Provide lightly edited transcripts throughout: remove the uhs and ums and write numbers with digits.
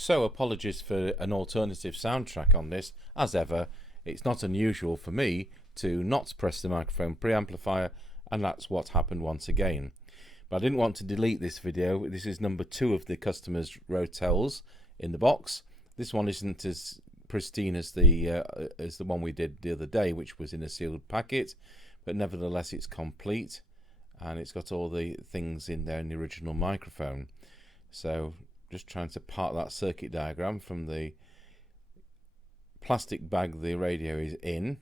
So apologies for an alternative soundtrack on this. As ever, it's not unusual for me to not press the microphone preamplifier, and that's what happened once again. But I didn't want to delete this video. This is number 2 of the customer's Rotels in the box. This one isn't as pristine as the one we did the other day, which was in a sealed packet, but nevertheless it's complete and it's got all the things in there in the original microphone. So just trying to part that circuit diagram from the plastic bag the radio is in.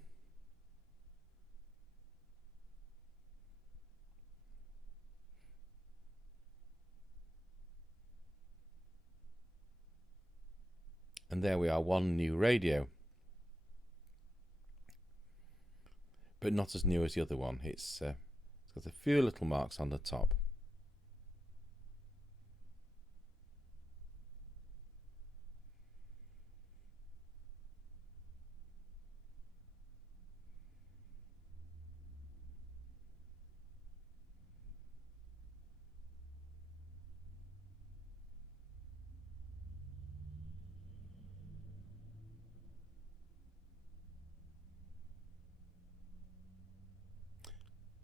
And there we are, one new radio, but not as new as the other one. It's got a few little marks on the top.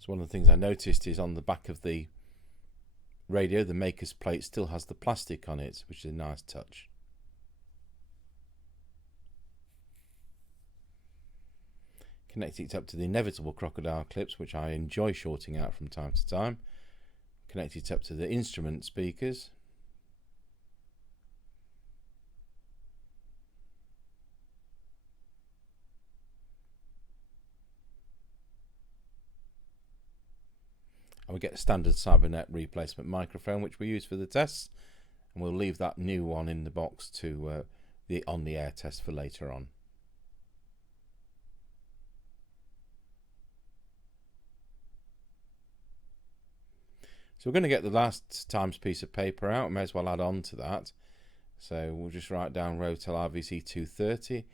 So one of the things I noticed is on the back of the radio, the maker's plate still has the plastic on it, which is a nice touch. Connect it up to the inevitable crocodile clips, which I enjoy shorting out from time to time. Connect it up to the instrument speakers. And we get a standard Cybernet replacement microphone, which we use for the tests, and we'll leave that new one in the box to the on-the-air test for later on. So we're going to get the last time's piece of paper out. May as well add on to that. So we'll just write down Rotel RVC230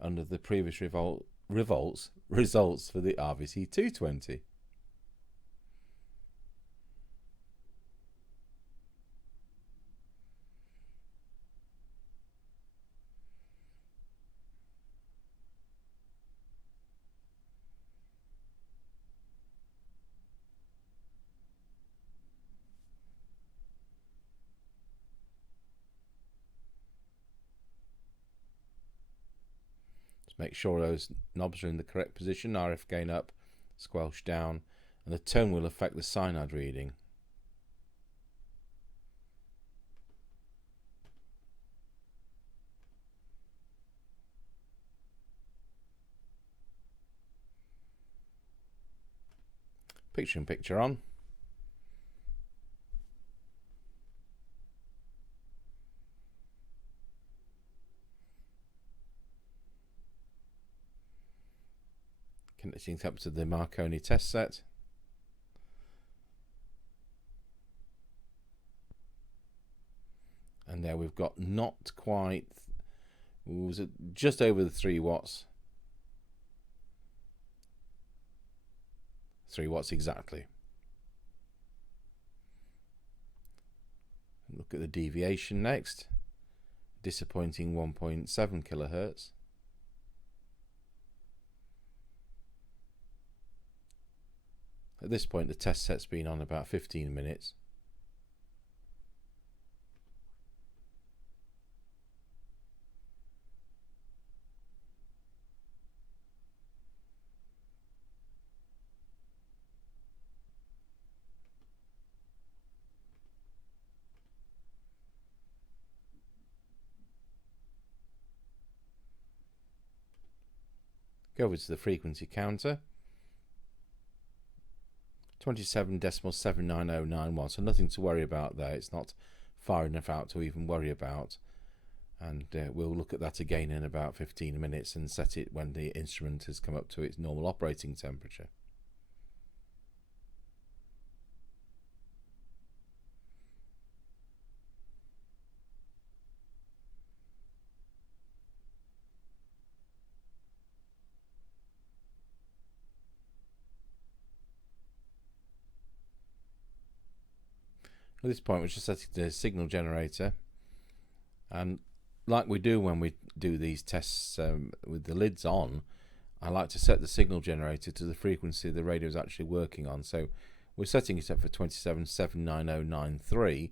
under the previous results for the RVC220. Make sure those knobs are in the correct position, RF gain up, squelch down, and the tone will affect the cyanide reading. Picture in picture on. Connecting up to the Marconi test set. And there we've got not quite, was it just over the 3 watts? 3 watts exactly. Look at the deviation next. Disappointing 1.7 kilohertz. At this point the test set's been on about 15 minutes. Go over to the frequency counter. 27.79091, so nothing to worry about there. It's not far enough out to even worry about, and we'll look at that again in about 15 minutes and set it when the instrument has come up to its normal operating temperature. At this point we're just setting the signal generator, and like we do when we do these tests with the lids on, I like to set the signal generator to the frequency the radio is actually working on. So we're setting it up for 27.79093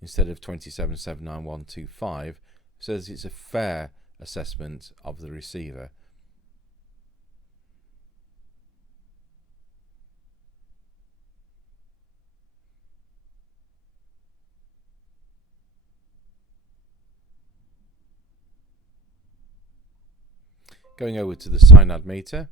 instead of 27.79125, so that it's a fair assessment of the receiver. Going over to the Synad meter.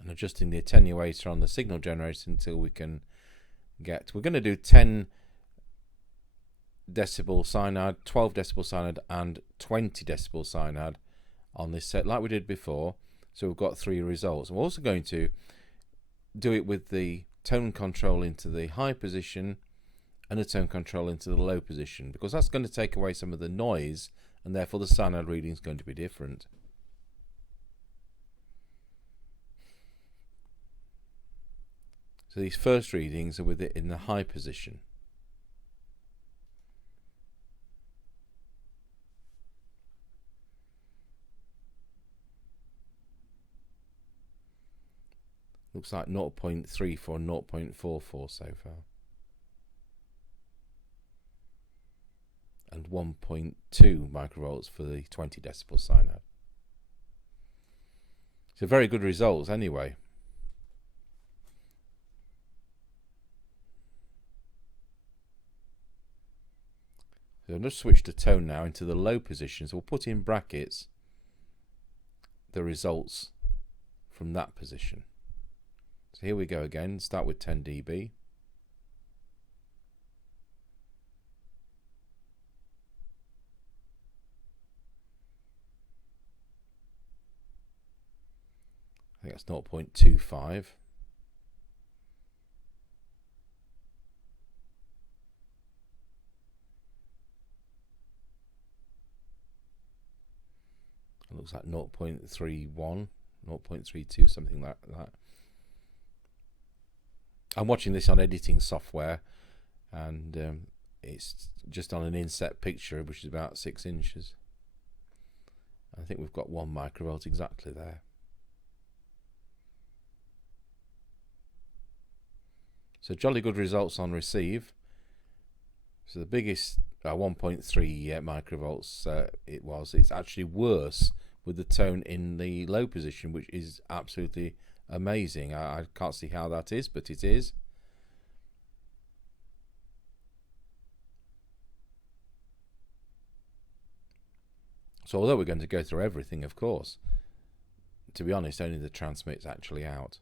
And adjusting the attenuator on the signal generator until we can get, we're going to do 10 decibel Synad, 12 decibel Synad and 20 decibel Synad on this set like we did before. So we've got 3 results. We're also going to do it with the tone control into the high position and the tone control into the low position, because that's going to take away some of the noise and therefore the Synad reading is going to be different. So these first readings are with it in the high position. Looks like 0.34, 0.44 so far. And 1.2 microvolts for the 20 decibel Synad. So very good results anyway. So I'll just switch the tone now into the low position. So we'll put in brackets the results from that position. So here we go again, start with 10 dB. I think that's 0.25. It looks like 0.31, 0.32, something like that. I'm watching this on editing software, and it's just on an inset picture, which is about 6 inches. I think we've got 1 microvolt exactly there. So jolly good results on receive. So the biggest 1.3 microvolts it was. It's actually worse with the tone in the low position, which is absolutely amazing. I can't see how that is, but it is. So although we're going to go through everything, of course, to be honest, only the transmit's actually out.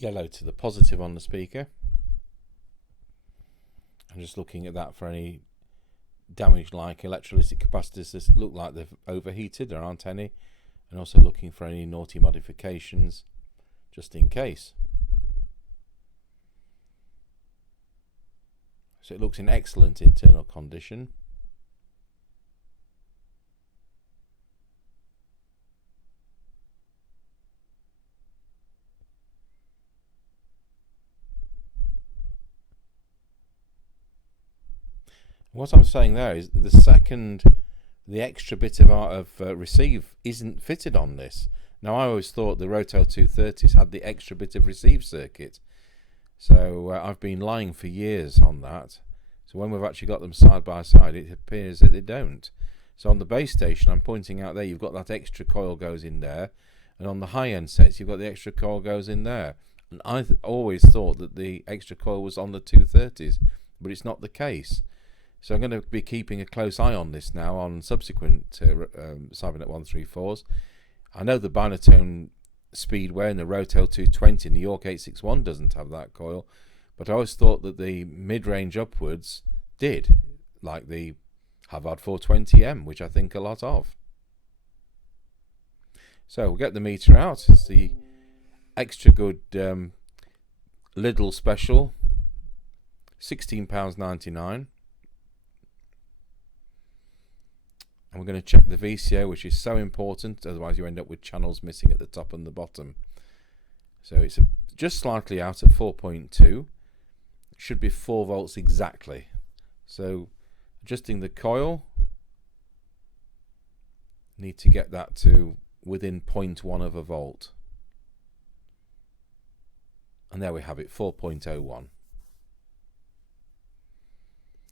Yellow to the positive on the speaker. I'm just looking at that for any damage like electrolytic capacitors that look like they've overheated. There aren't any. And also looking for any naughty modifications just in case. So it looks in excellent internal condition. What I'm saying there is the second the extra bit of receive isn't fitted on this. Now, I always thought the Rotel 230s had the extra bit of receive circuit, so I've been lying for years on that. So when we've actually got them side by side, it appears that they don't. So on the base station, I'm pointing out there, you've got that extra coil goes in there, and on the high-end sets, you've got the extra coil goes in there. And I always thought that the extra coil was on the 230s, but it's not the case. So I'm going to be keeping a close eye on this now on subsequent Cybernet 134s. I know the Binatone Speedway and the Rotel 220 and the York 861 doesn't have that coil, but I always thought that the mid-range upwards did, like the Havard 420M, which I think a lot of. So we'll get the meter out. It's the extra good Lidl special, £16.99. And we're going to check the VCO, which is so important, otherwise you end up with channels missing at the top and the bottom. So it's just slightly out at 4.2. It should be 4 volts exactly. So adjusting the coil, need to get that to within 0.1 of a volt. And there we have it, 4.01.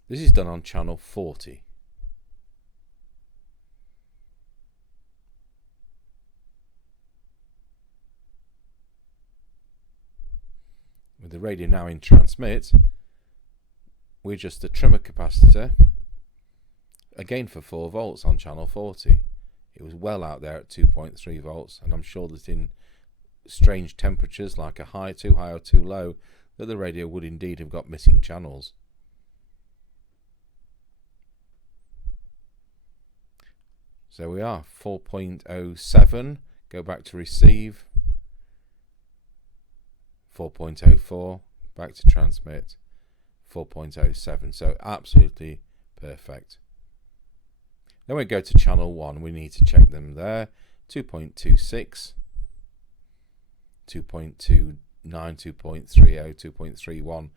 This is done on channel 40. With the radio now in transmit, we adjust the trimmer capacitor again for 4 volts on channel 40. It was well out there at 2.3 volts, and I'm sure that in strange temperatures like a high, too high or too low, that the radio would indeed have got missing channels. So we are 4.07, go back to receive, 4.04, back to transmit, 4.07, so absolutely perfect. Then we go to channel 1, we need to check them there, 2.26, 2.29, 2.30, 2.31,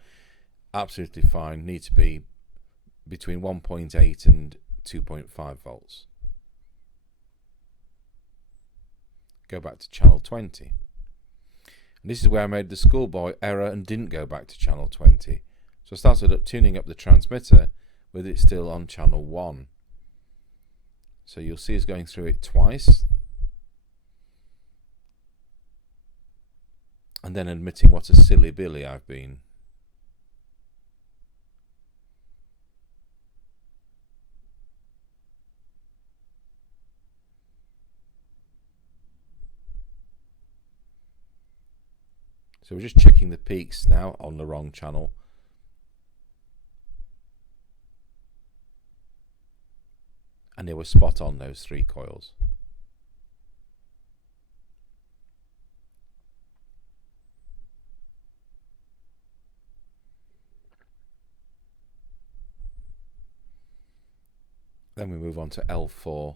absolutely fine, need to be between 1.8 and 2.5 volts. Go back to channel 20. And this is where I made the schoolboy error and didn't go back to channel 20. So I started tuning up the transmitter with it still on channel 1. So you'll see us going through it twice. And then admitting what a silly Billy I've been. So we're just checking the peaks now on the wrong channel. And they were spot on, those 3 coils. Then we move on to L4,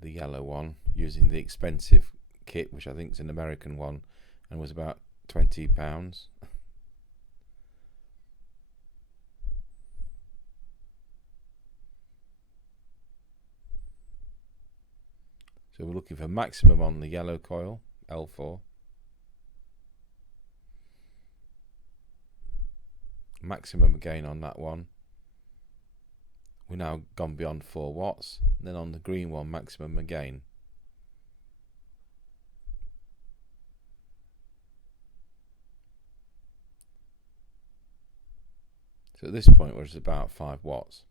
the yellow one, using the expensive kit, which I think is an American one, and was about £20. So we're looking for maximum on the yellow coil, L4. Maximum again on that one. We're now gone beyond 4 watts. And then on the green one, maximum again. So at this point we're at about 5 watts.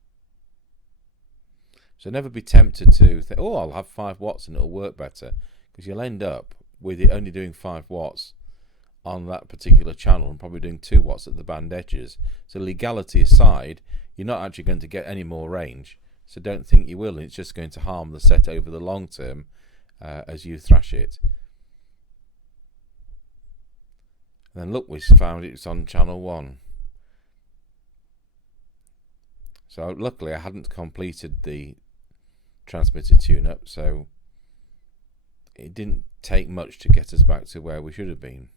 So never be tempted to think, oh, I'll have 5 watts and it'll work better, because you'll end up with it only doing 5 watts on that particular channel and probably doing 2 watts at the band edges. So legality aside, you're not actually going to get any more range. So don't think you will. It's just going to harm the set over the long term as you thrash it. And then look, we found it's on channel 1. So luckily I hadn't completed the transmitter tune-up, so it didn't take much to get us back to where we should have been.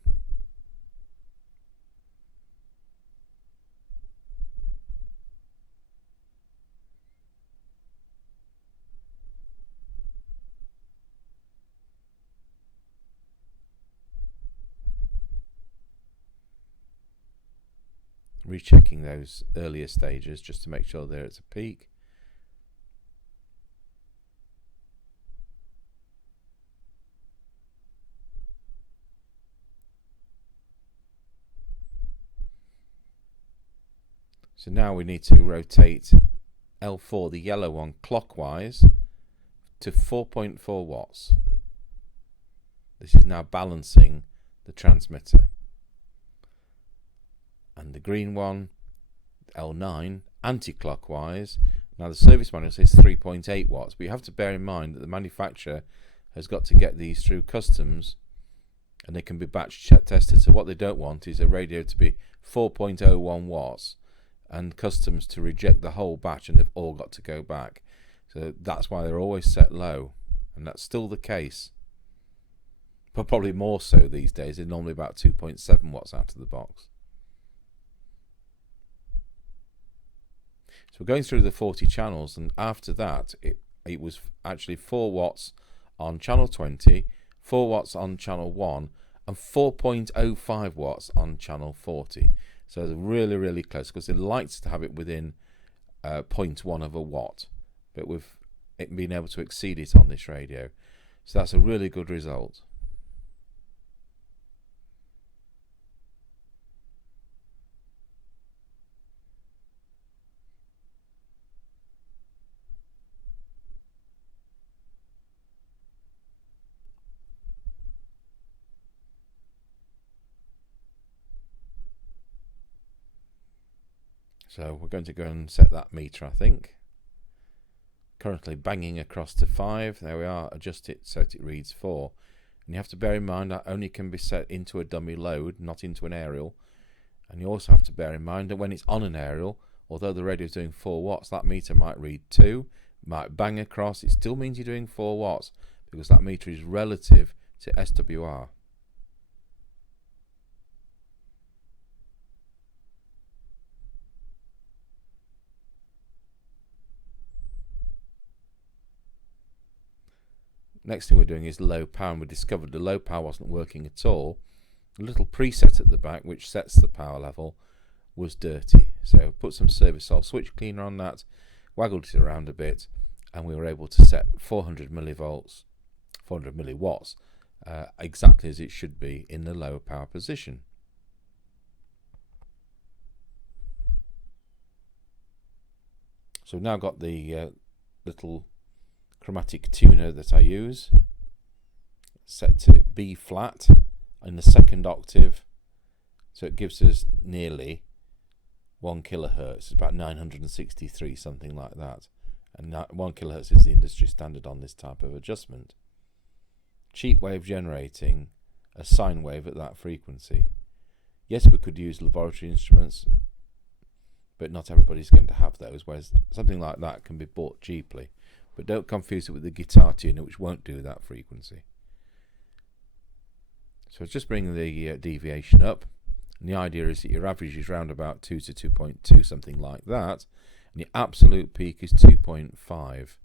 rechecking those earlier stages just to make sure they're at a peak. So now we need to rotate L4, the yellow one, clockwise to 4.4 watts. This is now balancing the transmitter. And the green one, L9, anti-clockwise. Now the service manual says 3.8 watts, but you have to bear in mind that the manufacturer has got to get these through customs, and they can be batch tested. So what they don't want is a radio to be 4.01 watts and customs to reject the whole batch, and they've all got to go back. So that's why they're always set low, and that's still the case, but probably more so these days. They're normally about 2.7 watts out of the box. So we're going through the 40 channels, and after that it was actually 4 watts on channel 20, 4 watts on channel 1, and 4.05 watts on channel 40. So it's really, really close, because it likes to have it within 0.1 of a watt, but with it being able to exceed it on this radio. So that's a really good result. So we're going to go and set that meter, I think. Currently banging across to 5. There we are. Adjust it so that it reads 4. And you have to bear in mind that only can be set into a dummy load, not into an aerial. And you also have to bear in mind that when it's on an aerial, although the radio is doing 4 watts, that meter might read 2, might bang across. It still means you're doing 4 watts, because that meter is relative to SWR. Next thing we're doing is low power, and we discovered the low power wasn't working at all. The little preset at the back which sets the power level was dirty, so put some service solve switch cleaner on that, waggled it around a bit, and we were able to set 400 millivolts, 400 milliwatts, exactly as it should be in the low power position. So we've now got the little chromatic tuner that I use set to B flat in the second octave, so it gives us nearly 1 kilohertz. It's about 963, something like that, and 1 kilohertz is the industry standard on this type of adjustment. Cheap way of generating a sine wave at that frequency. Yes, we could use laboratory instruments, but not everybody's going to have those, whereas something like that can be bought cheaply. But don't confuse it with the guitar tuner, which won't do that frequency. So just bring the deviation up, and the idea is that your average is round about 2 to 2.2, something like that, and your absolute peak is 2.5.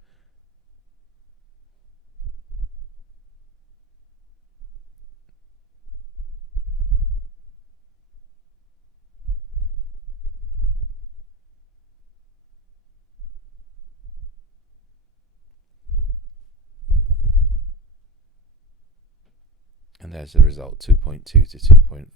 And there's the result, 2.2 to 2.5.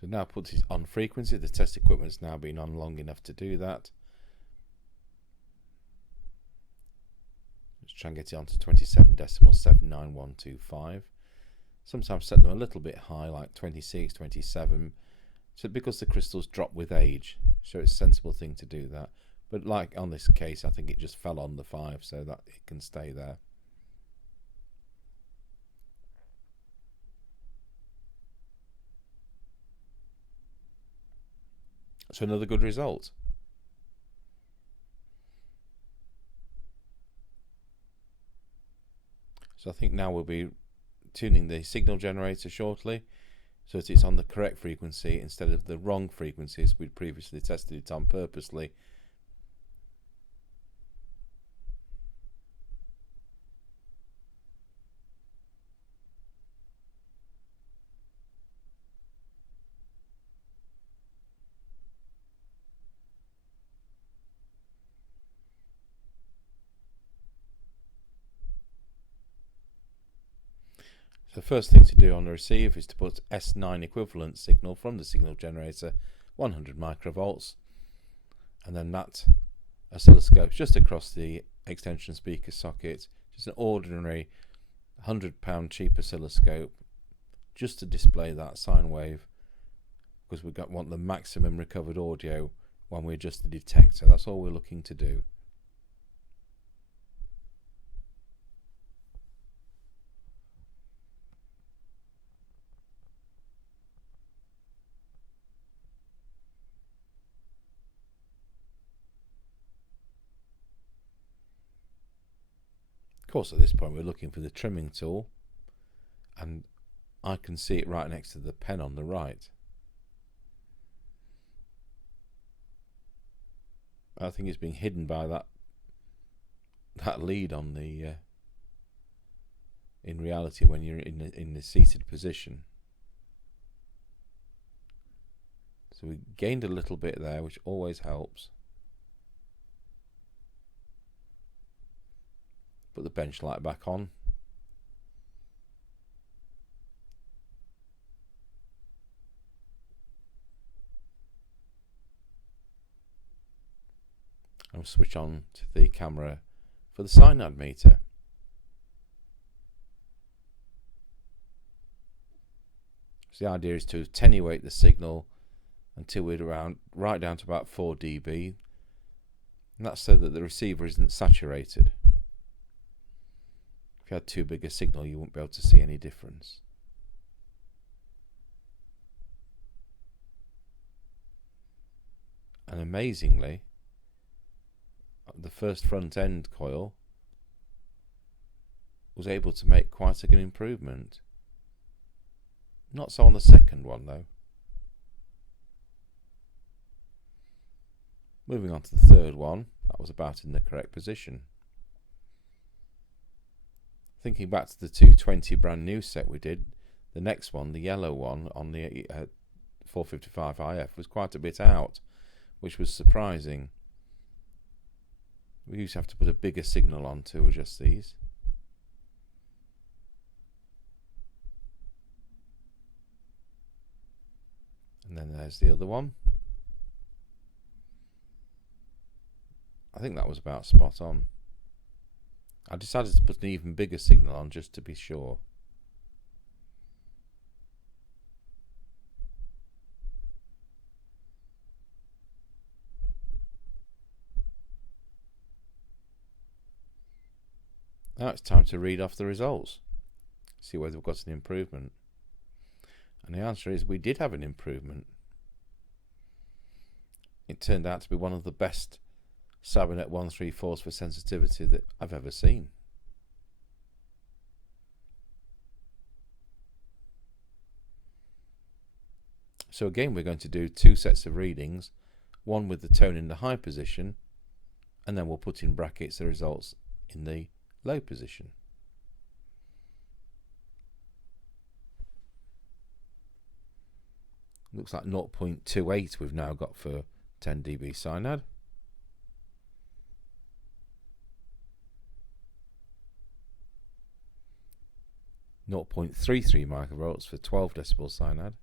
So now puts it on frequency. The test equipment's now been on long enough to do that. Let's try and get it onto 27 decimals, 79125. Sometimes set them a little bit high, like 26, 27, so because the crystals drop with age, so it's a sensible thing to do that. But like on this case, I think it just fell on the 5, so that it can stay there. So another good result. So I think now we'll be tuning the signal generator shortly. so that it's on the correct frequency instead of the wrong frequencies we'd previously tested it on purposely. So the first thing to do on the receive is to put S9 equivalent signal from the signal generator, 100 microvolts, and then that oscilloscope just across the extension speaker socket, just an ordinary £100 cheap oscilloscope, just to display that sine wave, because we want the maximum recovered audio when we adjust the detector. That's all we're looking to do. Of course, at this point we're looking for the trimming tool, and I can see it right next to the pen on the right. I think it's being hidden by that lead on the in reality when you're in the seated position. So we gained a little bit there, which always helps. Put the bench light back on. And switch on to the camera for the cyanide meter. So the idea is to attenuate the signal until we're right down to about 4 dB, and that's so that the receiver isn't saturated. If you had too big a signal, you won't be able to see any difference. And amazingly, the first front end coil was able to make quite a good improvement. Not so on the second one though. Moving on to the third one, that was about in the correct position. Thinking back to the 220 brand new set we did, the next one, the yellow one on the 455 IF, was quite a bit out, which was surprising. We used to have to put a bigger signal on to adjust these. And then there's the other one. I think that was about spot on. I decided to put an even bigger signal on just to be sure. Now it's time to read off the results, see whether we've got an improvement. And the answer is we did have an improvement. It turned out to be one of the best Cybernet 134s for sensitivity that I've ever seen. So again, we're going to do two sets of readings, one with the tone in the high position, and then we'll put in brackets the results in the low position. Looks like 0.28 we've now got for 10 dB cyanide. .33 microvolts for 12 decibel cyanide.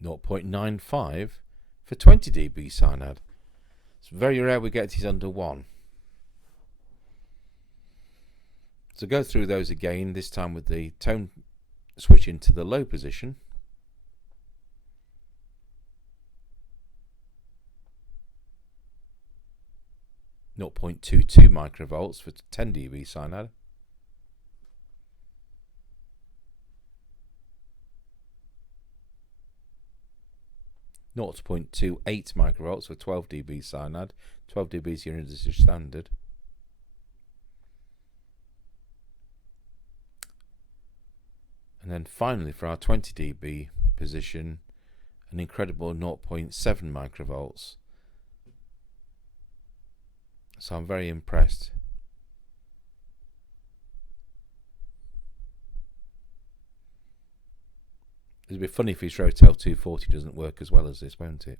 0.95 for 20 dB cyanide. It's very rare we get these under 1. So go through those again, this time with the tone switch into the low position. .22 microvolts for 10 dB cyanide. 0.28 microvolts for 12 dB cyanide. 12 dB is your industry standard. And then finally for our 20 dB position, an incredible 0.7 microvolts. So I'm very impressed. It'd be funny if his Rotel 240 doesn't work as well as this, won't it?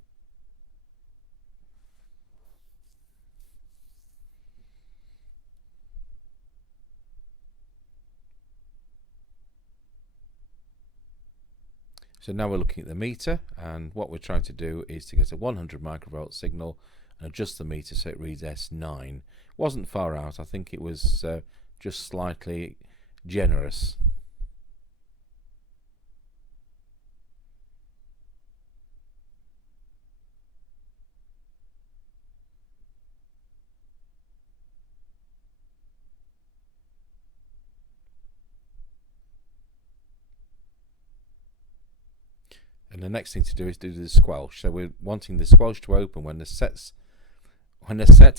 So now we're looking at the meter, and what we're trying to do is to get a 100 microvolt signal and adjust the meter so it reads S9. Wasn't far out, I think it was just slightly generous. And the next thing to do is do the squelch. So we're wanting the squelch to open when the set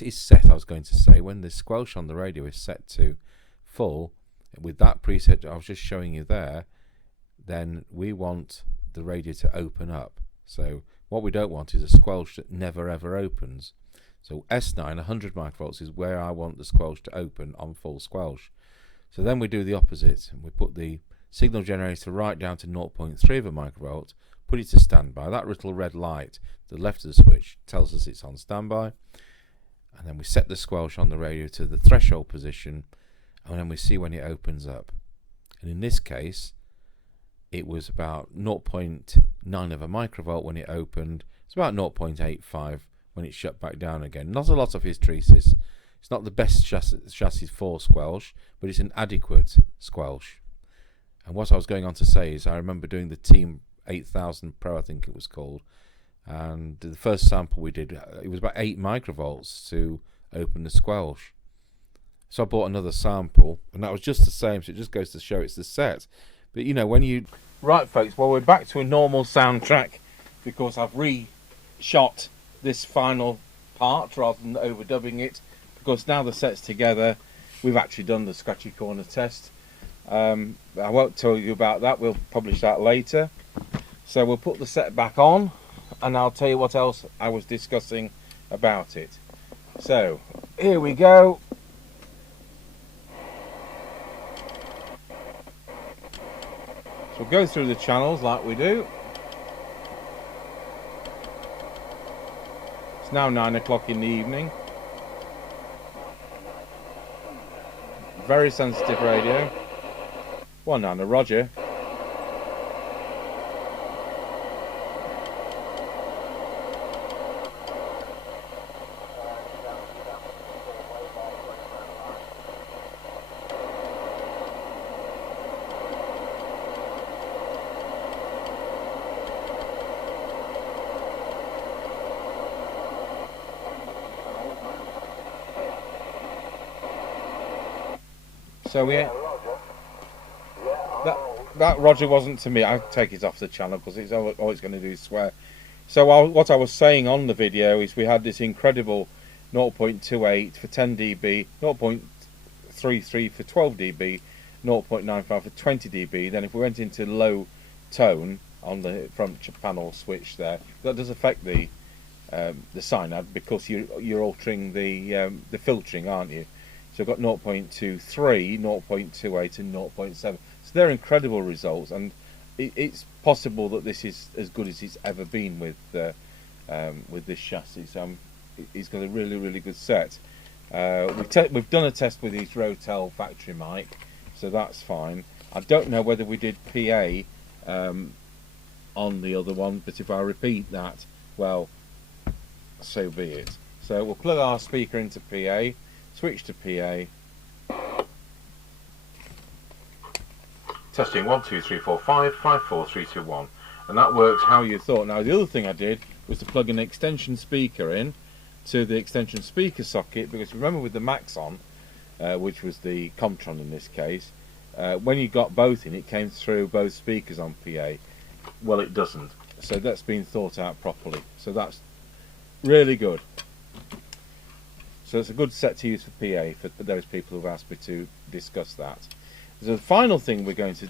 is set, I was going to say, when the squelch on the radio is set to full, with that preset I was just showing you there, then we want the radio to open up. So what we don't want is a squelch that never ever opens. So S9, 100 microvolts, is where I want the squelch to open on full squelch. So then we do the opposite, and we put the signal generator right down to 0.3 of a microvolt, put it to standby. That little red light to the left of the switch tells us it's on standby, and then we set the squelch on the radio to the threshold position, and then we see when it opens up. And in this case it was about 0.9 of a microvolt when it opened. It's about 0.85 when it shut back down again. Not a lot of hysteresis. It's not the best chassis for squelch, but it's an adequate squelch. And what I was going on to say is I remember doing the Team 8000 Pro, I think it was called, and the first sample we did, it was about 8 microvolts to open the squelch. So I bought another sample, and that was just the same, so it just goes to show it's the set. But you know, when you... Right folks, well we're back to a normal soundtrack because I've re-shot this final part rather than overdubbing it, because now the set's together. We've actually done the scratchy corner test. I won't tell you about that, we'll publish that later. So we'll put the set back on and I'll tell you what else I was discussing about it. So here we go. So we'll go through the channels like we do. It's now 9 o'clock in the evening. Very sensitive radio. 19 Roger. So that Roger wasn't to me. I'll take it off the channel because it's all it's going to do is swear. So what I was saying on the video is we had this incredible 0.28 for 10 dB, 0.33 for 12 dB, 0.95 for 20 dB. Then if we went into low tone on the front panel switch there, that does affect the synad because you're altering the filtering, aren't you? So I've got 0.23, 0.28 and 0.7. So they're incredible results, and it's possible that this is as good as it's ever been with this chassis. So it's got a really, really good set. We've done a test with his Rotel factory mic, so that's fine. I don't know whether we did PA on the other one, but if I repeat that, well, so be it. So we'll plug our speaker into PA. Switch to PA. Testing 1 2 3 4 5 5 4 3 2 1, and that works how you thought. Now the other thing I did was to plug an extension speaker in to the extension speaker socket, because remember with the Maxon, which was the Comtron in this case, when you got both in, it came through both speakers on PA. Well, it doesn't. So that's been thought out properly. So that's really good. So it's a good set to use for PA for those people who've asked me to discuss that. So the final thing we're going to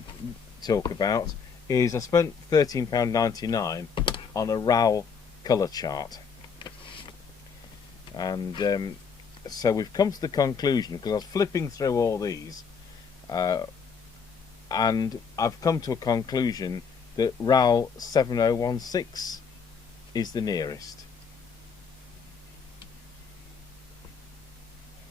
talk about is I spent £13.99 on a RAL colour chart, and so we've come to the conclusion, because I was flipping through all these, and I've come to a conclusion that RAL 7016 is the nearest.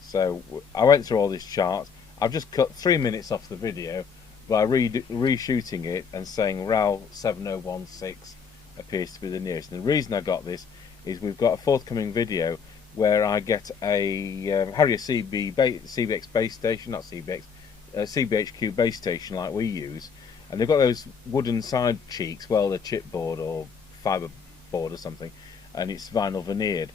So I went through all these charts. I've just cut 3 minutes off the video by reshooting it and saying RAL 7016 appears to be the nearest. And the reason I got this is we've got a forthcoming video where I get a Harrier CBX base station, not CBX, CBHQ base station like we use, and they've got those wooden side cheeks, well, they're chipboard or fibre board or something, and it's vinyl veneered.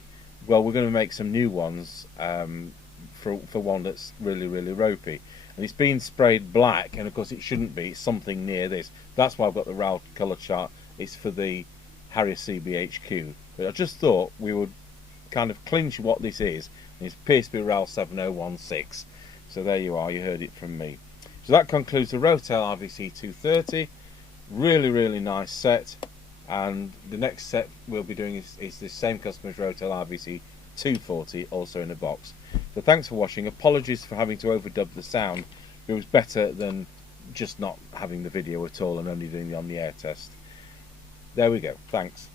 Well, we're going to make some new ones for one that's really, really ropey, and it's been sprayed black, and of course it shouldn't be. It's something near this. That's why I've got the RAL colour chart. It's for the Harrier CBHQ, but I just thought we would kind of clinch what this is, and it appears to be RAL 7016. So there you are, you heard it from me. So that concludes the Rotel RVC230. Really, really nice set, and the next set we'll be doing is the same customer's Rotel RVC240, also in a box. So thanks for watching. Apologies for having to overdub the sound. It was better than just not having the video at all and only doing the on the air test. There we go. Thanks.